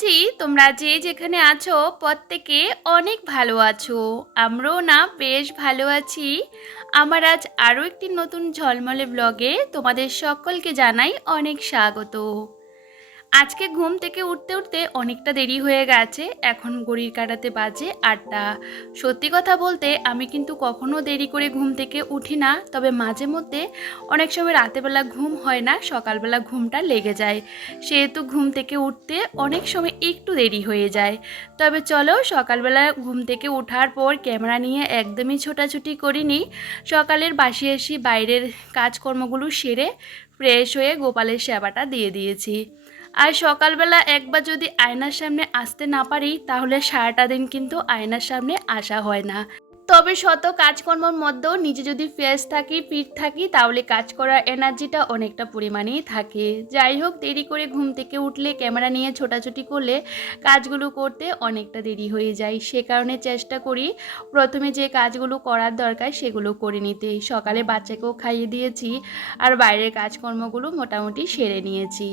করছি তোমরা যে যেখানে আছো প্রত্যেকে অনেক ভালো আছো। আমরাও না বেশ ভালো আছি। আমার আজ আরও একটি নতুন ঝলমলে ব্লগে তোমাদের সকলকে জানাই অনেক স্বাগত। আজকে ঘুম থেকে উঠতে উঠতে অনেকটা দেরি হয়ে গেছে। এখন ঘড়ির কাটাতে বাজে আটটা। সত্যি কথা বলতে আমি কিন্তু কখনো দেরি করে ঘুম থেকে উঠি না, তবে মাঝে মধ্যে অনেক সময় রাতেবেলা ঘুম হয় না, সকালবেলা ঘুমটা লেগে যায়। সেহেতু ঘুম থেকে উঠতে অনেক সময় একটু দেরি হয়ে যায়। তবে চলো সকালবেলা ঘুম থেকে ওঠার পর ক্যামেরা নিয়ে একদমই ছোটাছুটি করিনি সকালের বাসি আসি বাইরের কাজকর্মগুলো সেরে, ফ্রেশ হয়ে গোপালের সেবাটা দিয়ে দিয়েছি। আর সকালবেলা একবার যদি আয়নার সামনে আসতে না পারি, তাহলে সারাটা দিন কিন্তু আয়নার সামনে আসা হয় না। তবে শত কাজকর্মের মধ্যেও নিজে যদি ফ্রেশ থাকি, ফিট থাকি, তাহলে কাজ করার এনার্জিটা অনেকটা পরিমাণেই থাকে। যাই হোক, দেরি করে ঘুম থেকে উঠলে, ক্যামেরা নিয়ে ছোটাছুটি করলে কাজগুলো করতে অনেকটা দেরি হয়ে যায়। সে কারণে চেষ্টা করি প্রথমে যে কাজগুলো করার দরকার সেগুলো করে নিতে। সকালে বাচ্চাকেও খাইয়ে দিয়েছি আর বাইরের কাজকর্মগুলো মোটামুটি সেরে নিয়েছি।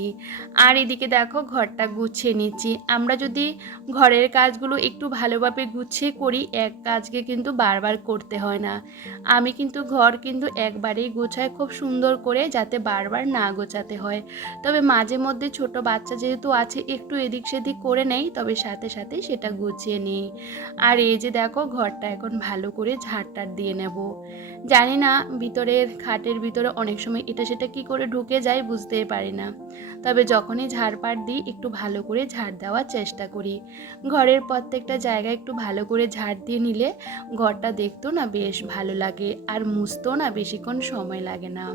আর এদিকে দেখো, ঘরটা গুছিয়ে নিচ্ছি। আমরা যদি ঘরের কাজগুলো একটু ভালোভাবে গুছিয়ে করি, এক কাজকে কিন্তু বারবার করতে হয় না। আমি কিন্তু ঘর কিন্তু একবারেই গোছাই খুব সুন্দর করে যাতে বারবার না গোছাতে হয়। তবে মাঝে মধ্যে ছোট বাচ্চা যেহেতু আছে, একটু এদিক সেদিক করে নেই, তবে সাথে সাথে সেটা গুছিয়ে নিই। আর এই যে দেখো, ঘরটা এখন ভালো করে ঝাড়টার দিয়ে নেব। জানি না ভিতরের খাটের ভিতরে অনেক সময় এটা সেটা কি করে ঢুকে যায় বুঝতেই পারি না। তবে যখনই ঝাড়পাট দিই, একটু ভালো করে ঝাড় দেওয়ার চেষ্টা করি। ঘরের প্রত্যেকটা জায়গায় একটু ভালো করে ঝাড় দিয়ে নিলে ঘরটা দেখতেও না বেশ ভালো লাগে, আর মুছতেও না বেশিক্ষণ সময় লাগে না।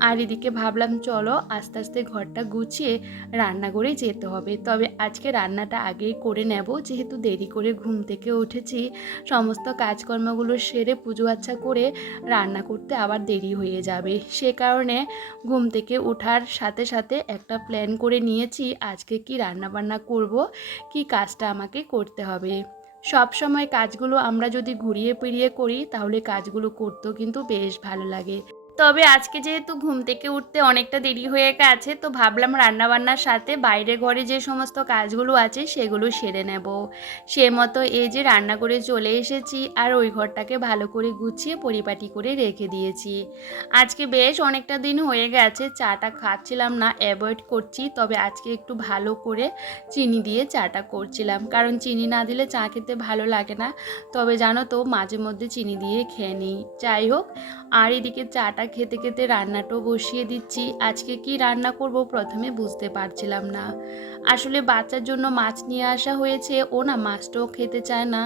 আর এদিকে ভাবলাম, চলো আস্তে আস্তে ঘরটা গুছিয়ে রান্নাঘরে যেতে হবে। তবে আজকে রান্নাটা আগেই করে নেব। যেহেতু দেরি করে ঘুম থেকে উঠেছি, সমস্ত কাজকর্মগুলো সেরে পুজো আচ্ছা করে রান্না করতে আবার দেরি হয়ে যাবে। সে কারণে ঘুম থেকে ওঠার সাথে সাথে একটা প্ল্যান করে নিয়েছি, আজকে কি রান্না বান্না করব, কি কাজটা আমাকে করতে হবে। সব সময় কাজগুলো আমরা যদি ঘুরিয়ে পেরিয়ে করি, তাহলে কাজগুলো করতেও কিন্তু বেশ ভালো লাগে। তবে আজকে যেহেতু ঘুম থেকে উঠতে অনেকটা দেরি হয়ে গেছে, তো ভাবলাম রান্নাবান্নার সাথে বাইরে ঘরে যে সমস্ত কাজগুলো আছে সেগুলো সেরে নেব। সে মতো এই যে রান্না করে চলে এসেছি আর ওই ঘরটাকে ভালো করে গুছিয়ে পরিপাটি করে রেখে দিয়েছি। আজকে বেশ অনেকটা দিন হয়ে গেছে, চাটা খাচ্ছিলাম না, অ্যাভয়েড করছি, তবে আজকে একটু ভালো করে চিনি দিয়ে চাটা করছিলাম। কারণ চিনি না দিলে চা খেতে ভালো লাগে না। তবে জানো তো, মাঝে মধ্যে চিনি দিয়ে খেয়ে নিই। যাই হোক, আর এদিকে চাটা খেতে খেতে রান্নাটাও বসিয়ে দিচ্ছি। আজকে কি রান্না করব প্রথমে বুঝতে পারছিলাম না। আসলে বাচ্চার জন্য মাছ নিয়ে আসা হয়েছে, ও না মাছটাও খেতে চায় না।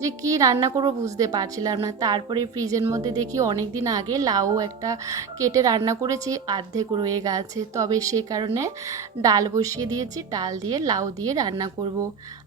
যে কি রান্না করব বুঝতে পারছিলাম না। তারপরে ফ্রিজের মধ্যে দেখি অনেক দিন আগে লাউ একটা কেটে রান্না করেছি, অর্ধেক রয়ে গেছে। তবে সে কারণে ডাল বসিয়ে দিয়েছি, ডাল দিয়ে লাউ দিয়ে রান্না করব।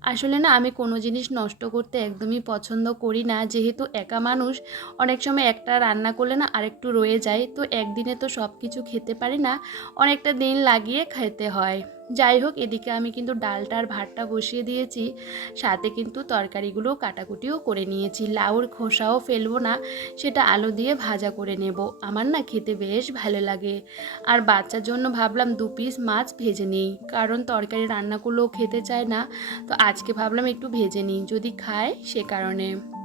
আসলে না, আমি কোনো জিনিস নষ্ট করতে একদমই পছন্দ করি না। যেহেতু একা মানুষ, অনেক সময় একটা রান্না করলে না আরেকটু রয়ে যায়। তো একদিনে তো সব কিছু খেতে পারি না, অনেকটা দিন লাগিয়ে খেতে হয়। যাই হোক, এদিকে আমি কিন্তু ডালটার ভাতটা বসিয়ে দিয়েছি। সাথে কিন্তু তরকারিগুলো কাটাকুটিও করে নিয়েছি। লাউর খোসাও ফেলব না, সেটা আলু দিয়ে ভাজা করে নেব। আমার না খেতে বেশ ভালো লাগে। আর বাচ্চার জন্য ভাবলাম দু পিস মাছ ভেজে নিই, কারণ তরকারি রান্না করলেও খেতে চায় না। তো আজকে ভাবলাম একটু ভেজে নিই, যদি খায় সে কারণে।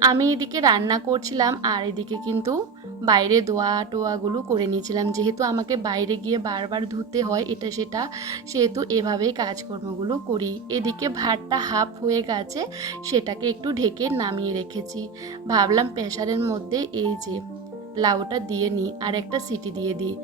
আমি এদিকে রান্না করছিলাম আর এদিকে কিন্তু বাইরে ধোয়া টোয়াগুলো করে নিয়েছিলাম। যেহেতু আমাকে বাইরে গিয়ে বারবার ধুতে হয় এটা সেটা, সেহেতু এভাবেই কাজকর্মগুলো করি। এদিকে ভাতটা হাফ হয়ে গেছে, সেটাকে একটু ঢেকে নামিয়ে রেখেছি। ভাবলাম প্রেশারের মধ্যে এই যে লাউটা দিয়ে নিই আর একটা সিটি দিয়ে দিই।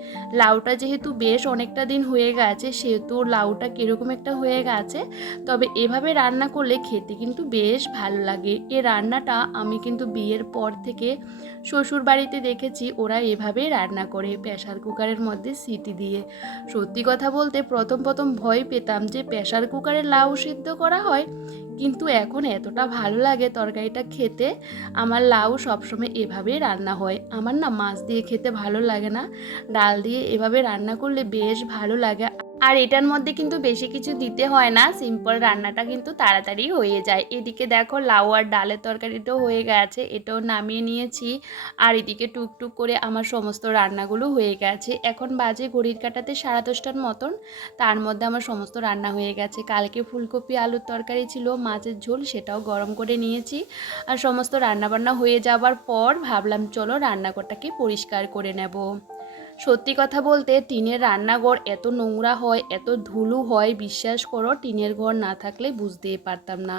লাউটা যেহেতু বেশ অনেকটা দিন হয়ে গেছে, সেহেতু লাউটা কীরকম একটা হয়ে গেছে, তবে এভাবে রান্না করলে খেতে কিন্তু বেশ ভালো লাগে। এ রান্নাটা আমি কিন্তু বিয়ের পর থেকে শ্বশুর বাড়িতে দেখেছি, ওরা এভাবে রান্না করে প্রেশার কুকারের মধ্যে সিটি দিয়ে। সত্যি কথা বলতে প্রথম প্রথম ভয় পেতাম যে প্রেশার কুকারে লাউ সিদ্ধ করা হয়, কিন্তু এখন এতটা ভালো লাগে তরকারিটা খেতে, আমার লাউ সবসময় এভাবেই রান্না হয়। আমার মাছ দিয়ে খেতে ভালো লাগে না। ডাল দিয়ে এভাবে রান্না করলে বেশ ভালো লাগে। আর এটার মধ্যে কিন্তু বেশি কিছু দিতে হয় না সিম্পল রান্নাটা কিন্তু তাড়াতাড়ি হয়ে যায়। এদিকে দেখো লাউ আর ডালের তরকারিটাও হয়ে গেছে, এটাও নামিয়ে নিয়েছি। আর এদিকে টুকটুক করে আমার সমস্ত রান্নাগুলো হয়ে গেছে। এখন বাজে ঘড়ির কাটাতে সাড়ে দশটার মতন, তার মধ্যে আমার সমস্ত রান্না হয়ে গেছে। কালকে ফুলকপি আলুর তরকারি ছিল, মাছের ঝোল সেটাও গরম করে নিয়েছি। আর সমস্ত রান্নাবান্না হয়ে যাওয়ার পর ভাবলাম, চলো রান্নাঘরটাকে পরিষ্কার করে নেব। সত্যি কথা বলতে টিনের রান্নাঘর এত নোংরা হয়, এত ধুলু হয়, বিশ্বাস করো টিনের ঘর না থাকলে বুঝতেই পারতাম না।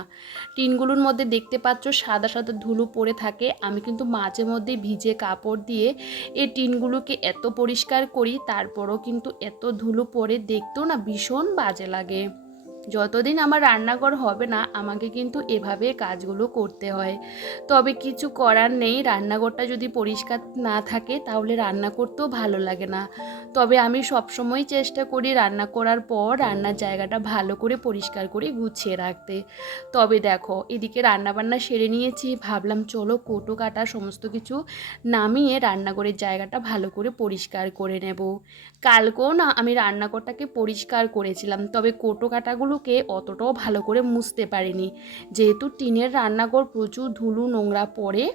টিনগুলোর মধ্যে দেখতে পাচ্ছ সাদা সাদা ধুলু পড়ে থাকে। আমি কিন্তু মাঝে মধ্যে ভিজে কাপড় দিয়ে এই টিনগুলোকে এত পরিষ্কার করি, তারপরও কিন্তু এত ধুলো পড়ে, দেখতেও না ভীষণ বাজে লাগে। যতদিন আমার রান্নাঘর হবে না, আমাকে কিন্তু এভাবে কাজগুলো করতে হয়। তবে কিছু করার নেই, রান্নাঘরটা যদি পরিষ্কার না থাকে, তাহলে রান্না করতেও ভালো লাগে না। তবে আমি সবসময় চেষ্টা করি রান্না করার পর রান্নার জায়গাটা ভালো করে পরিষ্কার করে গুছিয়ে রাখতে। তবে দেখো, এদিকে রান্নাবান্না সেরে নিয়েছি, ভাবলাম চলো কোটো কাটা সমস্ত কিছু নামিয়ে রান্নাঘরের জায়গাটা ভালো করে পরিষ্কার করে নেব। কালকেও না আমি রান্নাঘরটাকে পরিষ্কার করেছিলাম, তবে কোটো কাটাগুলোকে অতটাও ভালো করে মুছতে পারিনি। যেহেতু টিনের রান্নাঘর প্রচুর ধুলো নোংরা পড়ে,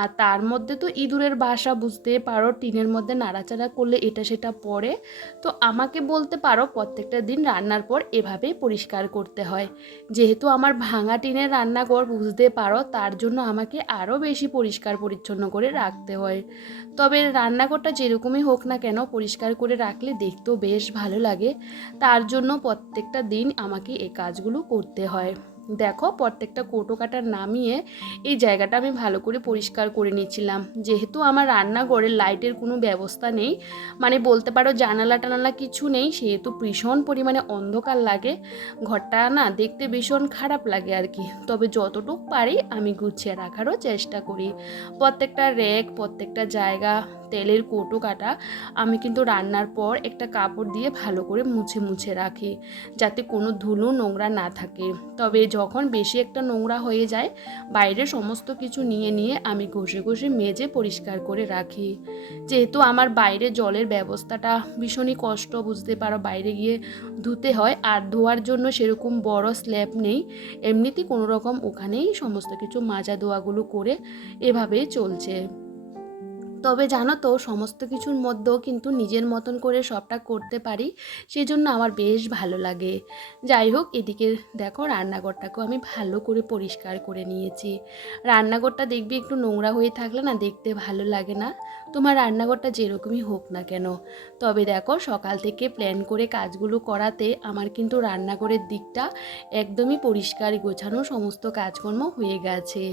আর তার মধ্যে তো ইঁদুরের বাসা, বুঝতে পারো, টিনের মধ্যে নাড়াচাড়া করলে এটা সেটা পড়ে। তো আমাকে বলতে পারো, প্রত্যেকটা দিন রান্নার পর এভাবেই পরিষ্কার করতে হয়। যেহেতু আমার ভাঙা টিনের রান্নাঘর, বুঝতে পারো, তার জন্য আমাকে আরও বেশি পরিষ্কার পরিচ্ছন্ন করে রাখতে হয়। তবে রান্নাঘরটা যেরকমই হোক না কেন, পরিষ্কার করে রাখলে দেখতেও বেশ ভালো লাগে। তার জন্য প্রত্যেকটা দিন আমাকে এই কাজগুলো করতে হয়। দেখো, প্রত্যেকটা কোটো কাটা নামিয়ে এই জায়গাটা আমি ভালো করে পরিষ্কার করে নিয়েছিলাম। যেহেতু আমার রান্নাঘরে লাইটের কোনো ব্যবস্থা নেই মানে বলতে পারো জানালা টানালা কিছু নেই, সেহেতু ভীষণ পরিমাণে অন্ধকার লাগে। ঘরটা না দেখতে ভীষণ খারাপ লাগে আর কি। তবে যতটুক পারি আমি গুছিয়ে রাখারও চেষ্টা করি। প্রত্যেকটা র্যাক প্রত্যেকটা জায়গা তেলের কোটো কাটা আমি কিন্তু রান্নার পর একটা কাপড় দিয়ে ভালো করে মুছে মুছে রাখি, যাতে কোনো ধুলো নোংরা না থাকে। তবে যখন বেশি একটা নোংরা হয়ে যায়, বাইরে সমস্ত কিছু নিয়ে নিয়ে আমি ঘষে ঘষে মেজে পরিষ্কার করে রাখি। যেহেতু আমার বাইরে জলের ব্যবস্থাটা ভীষণই কষ্ট, বুঝতে পারো, বাইরে গিয়ে ধুতে হয়, আর ধোয়ার জন্য সেরকম বড় স্ল্যাব নেই এমনিতে কোনো রকম ওখানেই সমস্ত কিছু মাজা ধোয়াগুলো করে এভাবেই চলছে। তবে জানো তো, সমস্ত কিছুর মধ্যেও কিন্তু নিজের মতন করে সবটা করতে পারি সেই জন্য আমার বেশ ভালো লাগে। যাই হোক, এদিকে দেখো রান্নাঘরটাকেও আমি ভালো করে পরিষ্কার করে নিয়েছি। রান্নাঘরটা দেখবি একটু নোংরা হয়ে থাকলে না দেখতে ভালো লাগে না। তোমার রান্নাঘরটা যেরকমই হোক না কেন। তবে দেখো, সকাল থেকে প্ল্যান করে কাজগুলো করাতে আমার কিন্তু রান্নাঘরের দিকটা একদমই পরিষ্কার গোছানো সমস্ত কাজকর্ম হয়ে গেছে।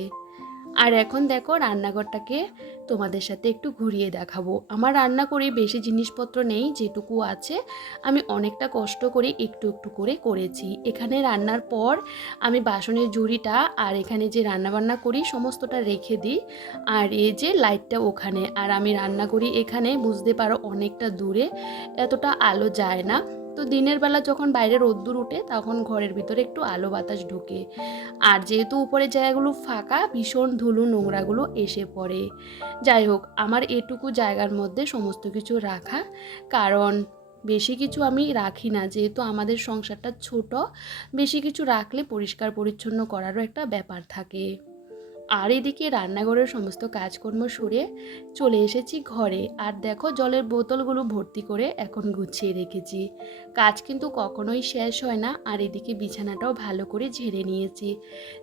আর এখন দেখো রান্নাঘরটাকে তোমাদের সাথে একটু ঘুরিয়ে দেখাবো। আমার রান্না করে বেশি জিনিসপত্র নেই, যেটুকু আছে, আমি অনেকটা কষ্ট করে একটু একটু করে করেছি। এখানে রান্নার পর আমি বাসনের ঝুড়িটা আর এখানে যে রান্নাবান্না করি সমস্তটা রেখে দিই। আর এই যে লাইটটা ওখানে, আর আমি রান্না করি এখানে, বুঝতে পারো অনেকটা দূরে, এতটা আলো যায় না। তো দিনের বেলা যখন বাইরে রোদ্দুর উঠে, তখন ঘরের ভিতরে একটু আলো বাতাস ঢুকে। আর যেহেতু উপরের জায়গাগুলো ফাঁকা, ভীষণ ধুলো নোংরাগুলো এসে পড়ে। যাই হোক, আমার এটুকু জায়গার মধ্যে সমস্ত কিছু রাখা। কারণ বেশি কিছু আমি রাখি না, যেহেতু আমাদের সংসারটা ছোট, বেশি কিছু রাখলে পরিষ্কার পরিচ্ছন্ন করারও একটা ব্যাপার থাকে। আর এদিকে রান্নাঘরের সমস্ত কাজকর্ম সরে চলে এসেছি ঘরে। আর দেখো, জলের বোতলগুলো ভর্তি করে এখন গুছিয়ে রেখেছি। কাজ কিন্তু কখনোই শেষ হয় না, আর এদিকে বিছানাটাও ভালো করে ঝেড়ে নিয়েছি।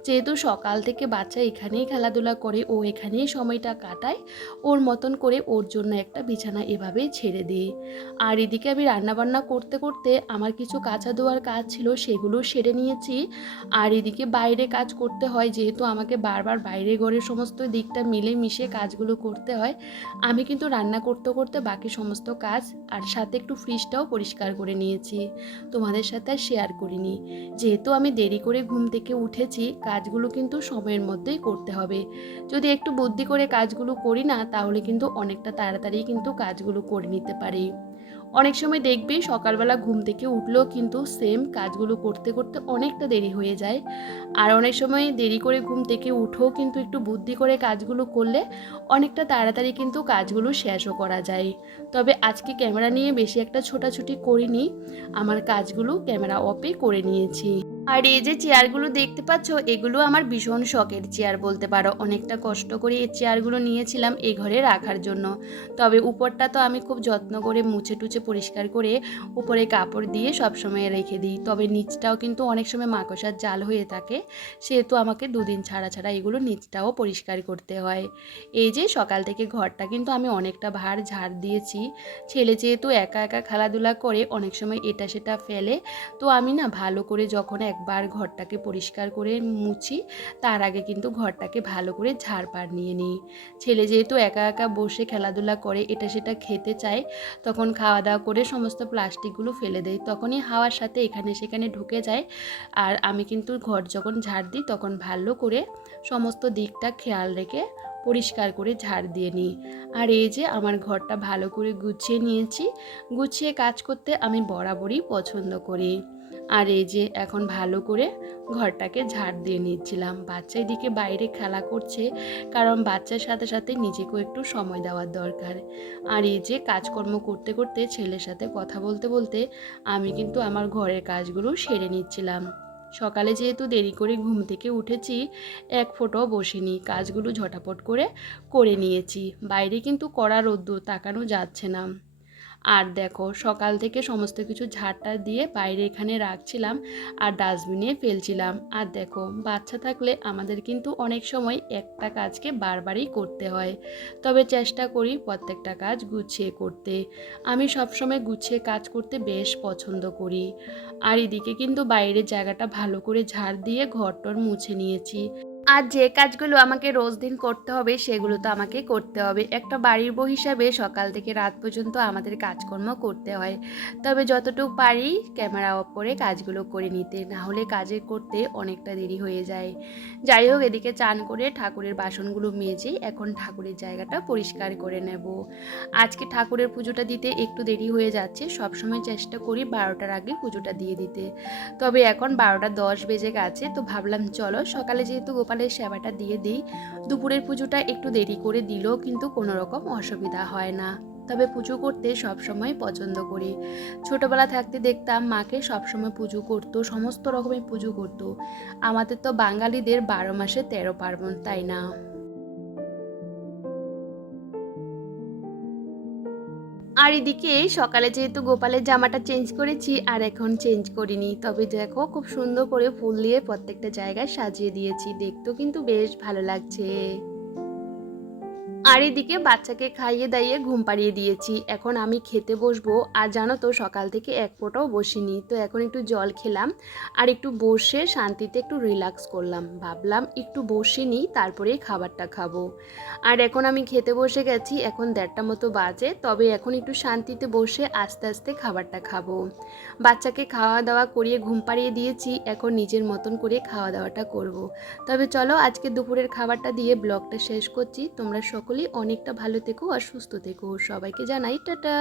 যেহেতু সকাল থেকে বাচ্চা এখানেই খেলাধুলা করে, ও এখানেই সময়টা কাটায়, ওর মতন করে ওর জন্য একটা বিছানা এভাবেই ছেড়ে দিই। আর এদিকে আমি রান্নাবান্না করতে করতে আমার কিছু কাঁচা ধোয়ার কাজ ছিল, সেগুলো সেরে নিয়েছি। আর এদিকে বাইরে কাজ করতে হয়, যেহেতু আমাকে বারবার বাইরে ঘরের সমস্ত দিকটা মিলে মিশে কাজগুলো করতে হয়। আমি কিন্তু রান্না করতে করতে বাকি সমস্ত কাজ আর সাথে একটু ফ্রিজটাও পরিষ্কার করে নিয়েছি। তোমাদের সাথে আর শেয়ার করিনি। যেহেতু আমি দেরি করে ঘুম থেকে উঠেছি, কাজগুলো কিন্তু সময়ের মধ্যেই করতে হবে। যদি একটু বুদ্ধি করে কাজগুলো করি না, তাহলে কিন্তু অনেকটা তাড়াতাড়ি কিন্তু কাজগুলো করে নিতে পারি। অনেক সময় দেখবে সকালবেলা ঘুম থেকে উঠলেও কিন্তু সেম কাজগুলো করতে করতে অনেকটা দেরি হয়ে যায়। আর অনেক সময় দেরি করে ঘুম থেকে উঠেও কিন্তু একটু বুদ্ধি করে কাজগুলো করলে অনেকটা তাড়াতাড়ি কিন্তু কাজগুলো শেষও করা যায়। তবে আজকে ক্যামেরা নিয়ে বেশি একটা ছোটাছুটি করিনি। আমার কাজগুলো ক্যামেরা অপে করে নিয়েছি। আর এই যে চেয়ারগুলো দেখতে পাচ্ছ, এগুলো আমার ভীষণ শখের চেয়ার বলতে পারো। অনেকটা কষ্ট করে এই চেয়ারগুলো নিয়েছিলাম এই ঘরে রাখার জন্য। তবে উপরটা তো আমি খুব যত্ন করে মুছে টুছে পরিষ্কার করে উপরে কাপড় দিয়ে সবসময় রেখে দিই। তবে নিচটাও কিন্তু অনেক সময় মাকসার জাল হয়ে থাকে, সেহেতু আমাকে দুদিন ছাড়া ছাড়া এগুলো নিচটাও পরিষ্কার করতে হয়। এই যে সকাল থেকে ঘরটা কিন্তু আমি অনেকটা ভার ঝাড় দিয়েছি। ছেলে যেহেতু একা একা খেলাধুলা করে অনেক সময় এটা সেটা ফেলে, তো আমি না ভালো করে যখন একবার ঘরটাকে পরিষ্কার করে মুছি, তার আগে কিন্তু ঘরটাকে ভালো করে ঝাড়পাড় নিয়ে নিই। ছেলে যেহেতু একা একা বসে খেলাধুলা করে, এটা সেটা খেতে চায়, তখন খাওয়া দাওয়া করে সমস্ত প্লাস্টিকগুলো ফেলে দেয় তখনই হাওয়ার সাথে এখানে সেখানে ঢুকে যায়, আর আমি কিন্তু ঘর যখন ঝাড় দিই, তখন ভালো করে সমস্ত দিকটা খেয়াল রেখে পরিষ্কার করে ঝাড় দিয়ে নিই। আর এই যে আমার ঘরটা ভালো করে গুছিয়ে নিয়েছি, গুছিয়ে কাজ করতে আমি বরাবরই পছন্দ করি। আর এই যে এখন ভালো করে ঘরটাকে ঝাড় দিয়ে নিচ্ছিলাম। বাচ্চা এদিকে বাইরে খেলা করছে, কারণ বাচ্চার সাথে সাথে নিজেকেও একটু সময় দেওয়ার দরকার। আর এই যে কাজকর্ম করতে করতে ছেলের সাথে কথা বলতে বলতে আমি কিন্তু আমার ঘরের কাজগুলো সেরে নিচ্ছিলাম। সকালে যেহেতু দেরি করে ঘুম থেকে উঠেছি, এক ফোঁটাও বসিনি। কাজগুলো ঝটাপট করে করে নিয়েছি। বাইরে কিন্তু কড়া রোদ্দুর তাকানো যাচ্ছে না। আর দেখো, সকাল থেকে সমস্ত কিছু ঝাড়টা দিয়ে বাইরে এখানে রাখছিলাম আর ডাস্টবিনে ফেলছিলাম। আর দেখো, বাচ্চা থাকলে আমাদের কিন্তু অনেক সময় একটা কাজকে বারবারই করতে হয়। তবে চেষ্টা করি প্রত্যেকটা কাজ গুছিয়ে করতে। আমি সবসময় গুছিয়ে কাজ করতে বেশ পছন্দ করি। আর এদিকে কিন্তু বাইরের জায়গাটা ভালো করে ঝাড় দিয়ে ঘরটর মুছে নিয়েছি। আর যে কাজগুলো আমাকে রোজ দিন করতে হবে, সেগুলো তো আমাকে করতে হবে। একটা বাড়ির বউ হিসাবে সকাল থেকে রাত পর্যন্ত আমাদের কাজকর্ম করতে হয়। তবে যতটুকু পারি ক্যামেরা অফ করে কাজগুলো করে নিতে না হলে কাজে করতে অনেকটা দেরি হয়ে যায়। যাই হোক, এদিকে চান করে ঠাকুরের বাসনগুলো মেজে এখন ঠাকুরের জায়গাটা পরিষ্কার করে নেব। আজকে ঠাকুরের পুজোটা দিতে একটু দেরি হয়ে যাচ্ছে, সবসময় চেষ্টা করি বারোটার আগে পুজোটা দিয়ে দিতে। তবে এখন বারোটা দশ বেজে গেছে, তো ভাবলাম চলো সকালে যেহেতু গোপালের সেবাটা দিয়ে দিই। দুপুরের পুজোটা একটু দেরি করে দিলেও কিন্তু কোনো রকম অসুবিধা হয় না। তবে পুজো করতে সবসময় পছন্দ করি। ছোটবেলা থাকতে দেখতাম মাকে সবসময় পুজো করত, সমস্ত রকমের পুজো করত। আমাদের তো বাঙালিদের বারো মাসে তেরো পার্বণ, তাই না? আর এদিকে সকালে যেহেতু গোপালের জামাটা চেঞ্জ করেছি, আর এখন চেঞ্জ করিনি। তবে দেখো খুব সুন্দর করে ফুল দিয়ে প্রত্যেকটা জায়গায় সাজিয়ে দিয়েছি। দেখতেও কিন্তু বেশ ভালো লাগছে। আর এদিকে বাচ্চাকে খাইয়ে দাইয়ে ঘুম পাড়িয়ে দিয়েছি। এখন আমি খেতে বসবো। আর জানো তো, সকাল থেকে এক ফোঁটাও বসিনি। তো এখন একটু জল খেলাম। আর একটু বসে শান্তিতে একটু রিল্যাক্স করলাম। ভাবলাম একটু বসে নিই তারপরেই খাবারটা খাব। আর এখন আমি খেতে বসে গেছি। এখন দেড়টা মতো বাজে। তবে এখন একটু শান্তিতে বসে আস্তে আস্তে খাবারটা খাব। বাচ্চাকে খাওয়া দাওয়া করিয়ে ঘুম পাড়িয়ে দিয়েছি। এখন নিজের মতন করে খাওয়া দাওয়াটা করব। তবে চলো আজকে দুপুরের খাবারটা দিয়ে ব্লগটা শেষ করছি। তোমরা সকলেই অনেকটা ভালো থেকো আর সুস্থ থেকো। সবাইকে জানাই টাটা।